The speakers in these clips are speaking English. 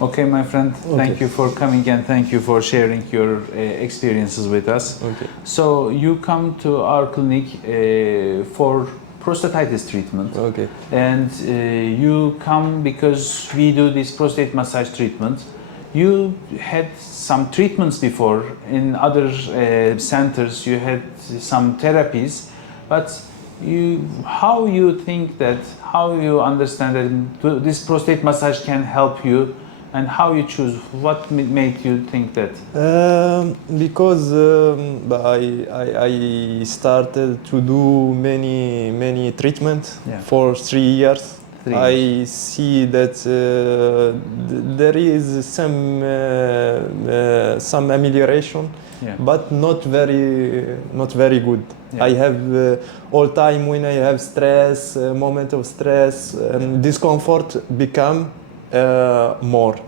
Okay, my friend, Okay. thank you for coming and thank you for sharing your experiences with us. Okay. So you come to our clinic for prostatitis treatment. Okay. And you come because we do this prostate massage treatment. You had some treatments before in other centers. You had some therapies, but how you think that, how you understand that this prostate massage can help you, and how you choose? What made you think that? Because I started to do many treatments for 3 years. I see that there is some amelioration, but not very good. I have all time when I have stress, moment of stress, and discomfort become more.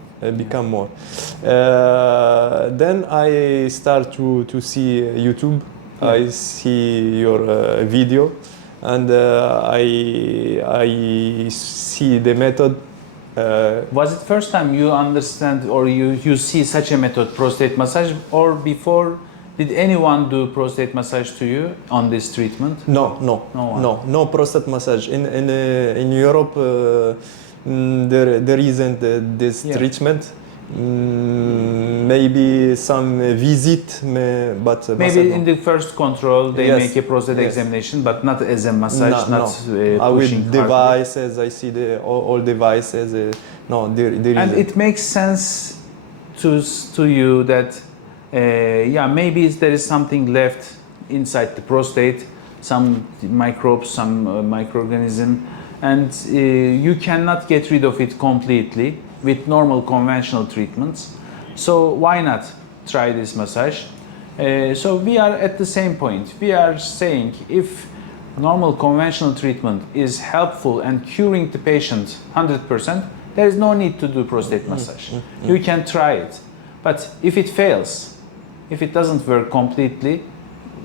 Then I start to see YouTube. I see your video, and I see the method. Was it first time you understand or you see such a method, prostate massage, or before? Did anyone do prostate massage to you on this treatment? No prostate massage in Europe. There isn't this treatment. Maybe some visit, but maybe in the first control they make a prostate examination, but not as a massage, pushing with devices. I see all devices. And it makes sense to you that maybe there is something left inside the prostate, some microbes, some microorganism, and you cannot get rid of it completely with normal conventional treatments. So why not try this massage? So we are at the same point. We are saying if normal conventional treatment is helpful and curing the patient 100%, there is no need to do prostate massage. You can try it. But if it fails, if it doesn't work completely,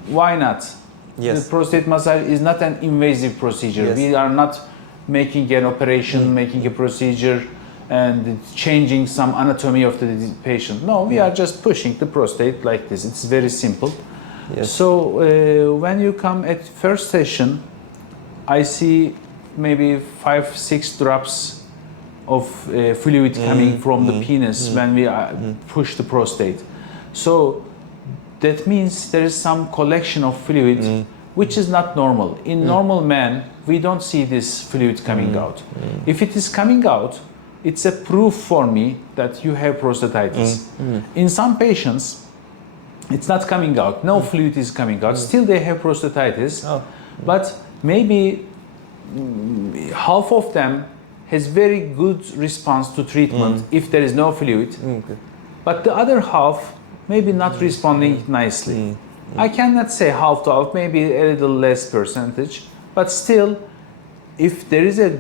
why not? The prostate massage is not an invasive procedure. We are not making an operation, making a procedure and changing some anatomy of the patient. No, we are just pushing the prostate like this. It's very simple. So when you come at first session, I see maybe 5-6 drops of fluid coming from the penis when we push the prostate. So that means there is some collection of fluid which is not normal. In normal men, we don't see this fluid coming out. If it is coming out, it's a proof for me that you have prostatitis. In some patients, it's not coming out. No fluid is coming out. Still they have prostatitis, but maybe half of them has very good response to treatment if there is no fluid. But the other half maybe not responding nicely. I cannot say half to half, maybe a little less percentage, but still, if there is a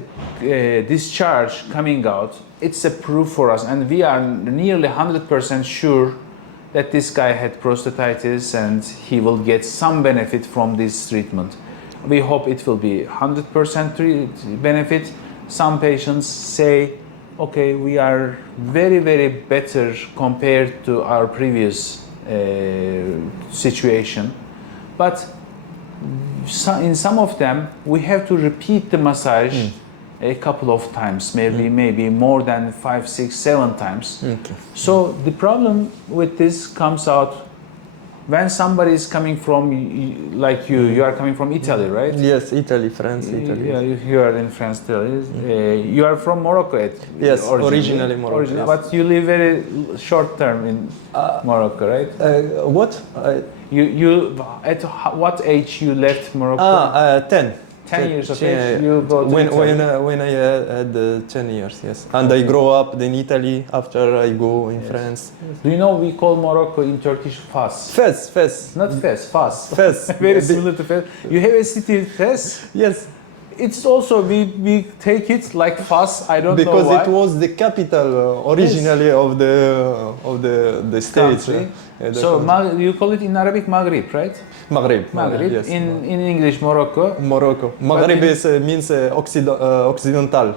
discharge coming out, it's a proof for us, and we are nearly 100% sure that this guy had prostatitis and he will get some benefit from this treatment. We hope it will be 100% benefit. Some patients say, okay, we are very, very better compared to our previous situation, but in some of them we have to repeat the massage a couple of times, maybe more than 5, 6, 7 times. So the problem with this comes out when somebody is coming from, like you are coming from Italy, right? Yes, Italy, France, Italy. Yeah, you are in France, Italy. You are from Morocco, yes, originally Morocco. Yes. But you live very short term in Morocco, right? What? You at what age you left Morocco? 10. 10 years of age. You go to when I had 10 years, yes. And I grow up in Italy. After I go in France. Do you know we call Morocco in Turkish Fas? Fes. Not Fes, Fas. Fes. Very similar to Fes. You have a city Fes? Yes. It's also we take it like Fas. I don't know why. Because it was the capital originally of the state. So you call it in Arabic Maghrib, right? Maghrib. Yes. In English, Morocco. Maghrib means Occidental.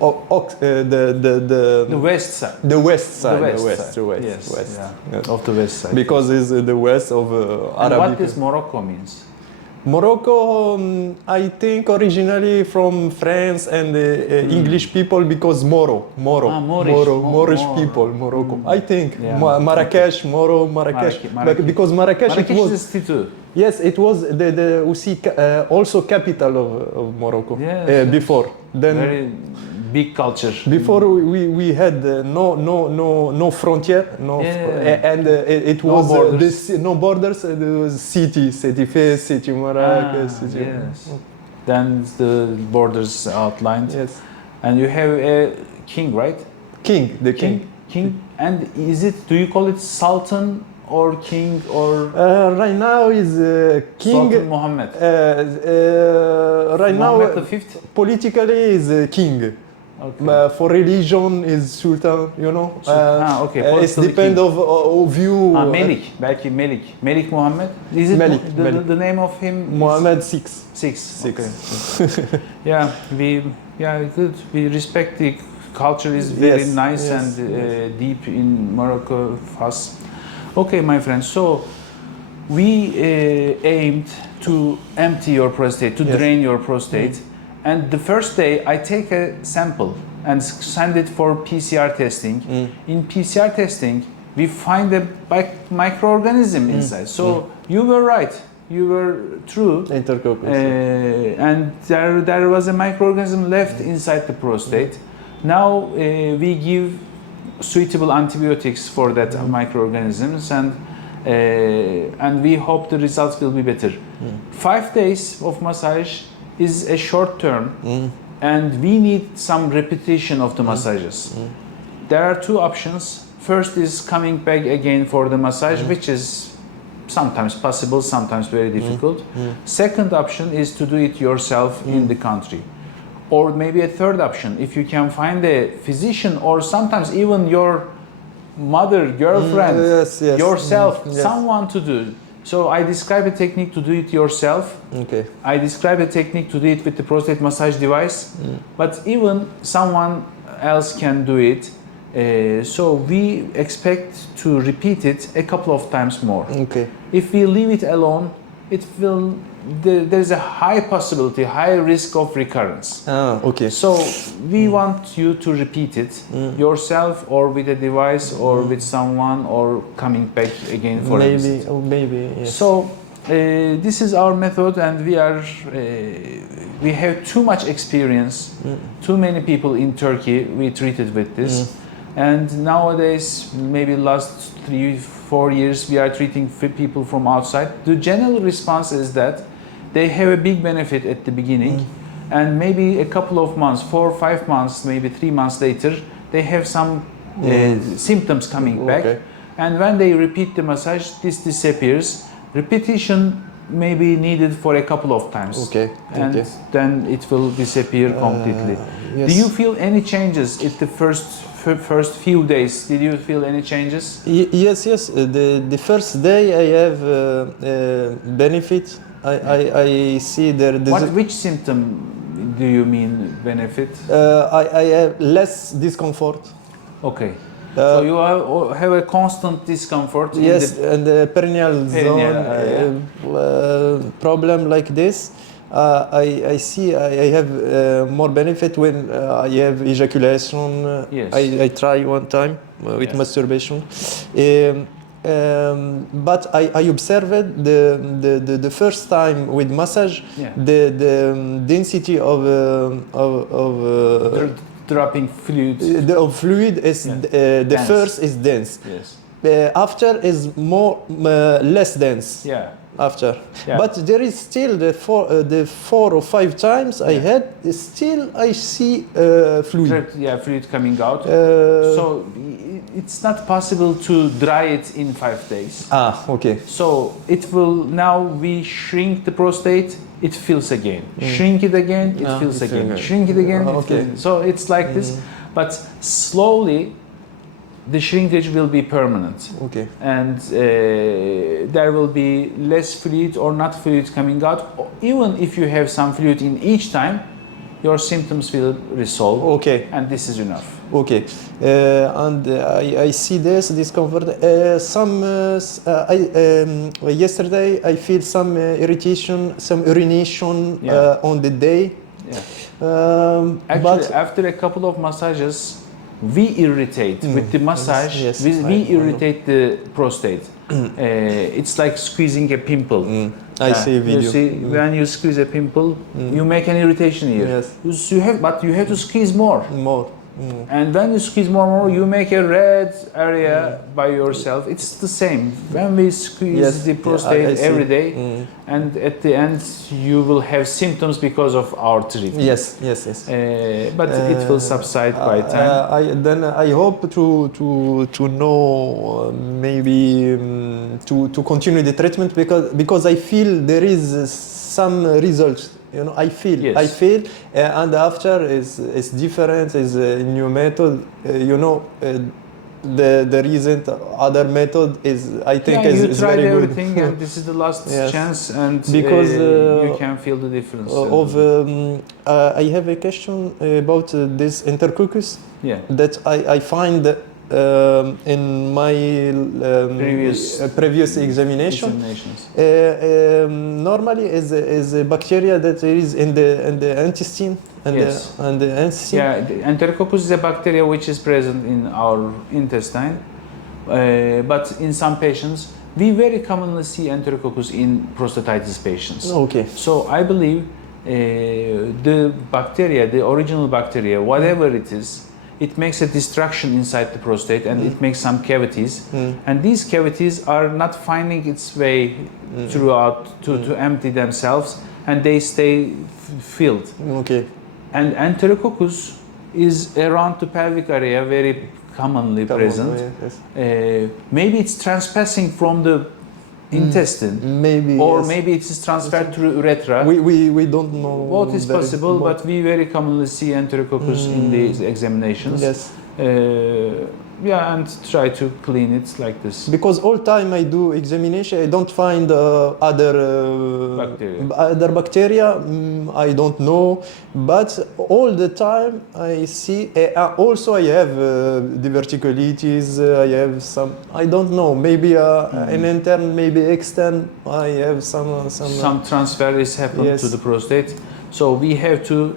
the west side. The west side. The west. West. Yeah. Yes. Of the west side. Because it's the west of and Arabic. what does Morocco means? Morocco, I think originally from France and English people because Moorish people, Morocco. I think Marrakesh, Marrakesh, because Marrakesh it was is too. Yes, it was the also capital of Morocco before. Then very big culture. Before we had no frontier, and it was no borders. It was city Fez, city Marrakesh. City. Yes. Then the borders outlined. Yes. And you have a king, right? King. King. And is it? Do you call it Sultan or King or? Right now is King. Sultan Mohammed. Right Mohammed now, V. politically is King. Okay. For religion is Sultan, you know. Okay. It depends of you. Melik, belki Melik. Melik Mohammed. Is it Melik, the name of him? Mohammed six. Okay. Yeah, good. We respect the culture is very nice and deep in Morocco, Fas. Okay, my friends. So we aimed to empty your prostate, to drain your prostate. And the first day, I take a sample and send it for PCR testing. In PCR testing, we find a microorganism inside. So you were right. You were true. And there was a microorganism left inside the prostate. Now we give suitable antibiotics for that microorganisms, and we hope the results will be better. 5 days of massage is a short term, and we need some repetition of the massages. There are two options. First is coming back again for the massage, which is sometimes possible, sometimes very difficult. Second option is to do it yourself in the country. Or maybe a third option, if you can find a physician or sometimes even your mother, girlfriend, yourself, someone to do. So I describe a technique to do it yourself. Okay. I describe a technique to do it with the prostate massage device. But even someone else can do it. So we expect to repeat it a couple of times more. Okay. If we leave it alone, it will. There's a high possibility, high risk of recurrence. Okay. So we want you to repeat it yourself, or with a device, or with someone, or coming back again for a visit. Maybe. Yes. So this is our method, and we have too much experience. Too many people in Turkey we treated with this, and nowadays maybe last 3-4 years we are treating people from outside. The general response is that they have a big benefit at the beginning, and maybe a couple of months, 4 or 5 months, maybe 3 months later, they have some symptoms coming back. Okay. And when they repeat the massage, this disappears. Repetition may be needed for a couple of times. Okay. And then it will disappear completely. Yes. Do you feel any changes at the first few days? Did you feel any changes? Yes. The first day I have benefit. I see there. Which symptom do you mean benefit? I have less discomfort. Okay. So you have a constant discomfort. Yes, and the perineal zone problem like this. I see I have more benefit when I have ejaculation. Yes. I try one time with masturbation. But I observed the first time with massage the density of dropping fluid. The fluid is the first is dense. Yes. After is less dense. Yeah. After, but there is still the 4 or 5 times I had. Still, I see fluid. Fluid coming out. So it's not possible to dry it in 5 days. Okay. So it will now we shrink the prostate. It fills again. Shrink it again. It fills again. Shrink it again. Okay. So it's like this, but slowly. The shrinkage will be permanent. Okay. And there will be less fluid or not fluid coming out. Even if you have some fluid in each time, your symptoms will resolve. Okay. And this is enough. Okay. And I see this discomfort. Yesterday I feel some irritation, some urination on the day. Yeah. Actually, but after a couple of massages, we irritate with the massage. Yes, we irritate the prostate. It's like squeezing a pimple. I see a video. You see, when you squeeze a pimple, you make an irritation here. Yes. But you have to squeeze more. And when you squeeze more, you make a red area by yourself. It's the same. When we squeeze the prostate every day, and at the end you will have symptoms because of our treatment. Yes. But it will subside by time. I hope to know maybe to continue the treatment because I feel there is some results. You know, I feel, and after is different. Is a new method. You know, the recent other method is I think is very good. You tried everything, and this is the last chance, and because you can feel the difference. I have a question about this intercoccus. Yeah. That I find. In my previous examinations. Normally is a bacteria that is in the intestine and the intestine. Yeah, the Enterococcus is a bacteria which is present in our intestine, but in some patients we very commonly see Enterococcus in prostatitis patients. Okay. So I believe the bacteria, the original bacteria, whatever it is, it makes a destruction inside the prostate and it makes some cavities. And these cavities are not finding its way throughout to empty themselves, and they stay filled. Okay. And Enterococcus is around the pelvic area, very commonly present. Maybe it's transpassing from the intestine, maybe it is transferred through urethra. We don't know what is possible, but we very commonly see Enterococcus in these examinations. Yes. And try to clean it like this. Because all time I do examination, I don't find other bacteria. I don't know, but all the time I see. Also, I have diverticulitis. I have some. I don't know. Maybe an intern, maybe extern. I have some transfer is happened to the prostate. So we have to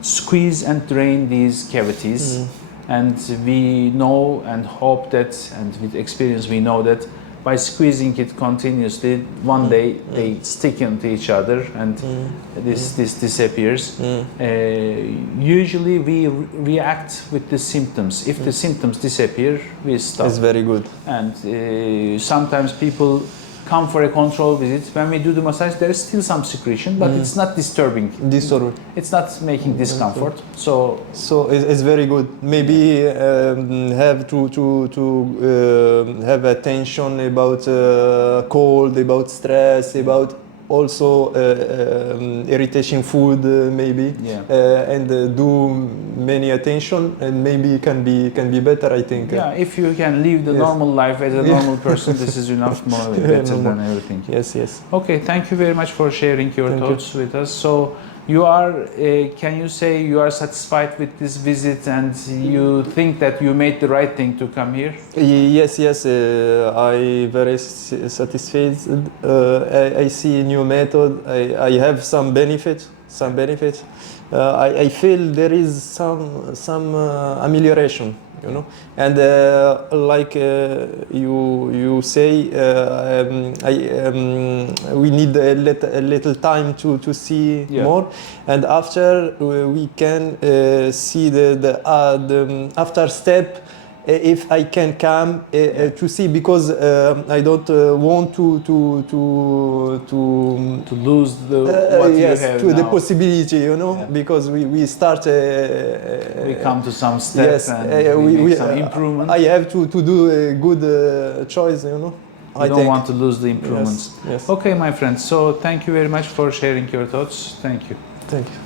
squeeze and drain these cavities. And we know and hope that, and with experience we know that by squeezing it continuously, one day they stick into each other and this disappears. Usually we react with the symptoms. If the symptoms disappear, we stop. It's very good. And sometimes people come for a control visit. When we do the massage, there is still some secretion, but it's not disturbing. It's not making discomfort. So it's very good. Maybe have to have attention about cold, about stress, about also irritation food maybe, and do many attention, and maybe can be better, I think. Yeah, if you can live the normal life as a normal person, this is enough more better than everything. Yes. Okay, thank you very much for sharing your thoughts with us. So you are, can you say you are satisfied with this visit and you think that you made the right thing to come here? Yes, I very satisfied. I see a new method. I have some benefit. I feel there is some amelioration, you know, and like you say, we need a little time to see more, and after we can see the after step. If I can come to see, because I don't want to lose what you have to now. the possibility, you know, because we start. We come to some steps and we make some improvement. I have to do a good choice, you know. I don't want to lose the improvements. Yes. Okay, my friends. So thank you very much for sharing your thoughts. Thank you. Thank you.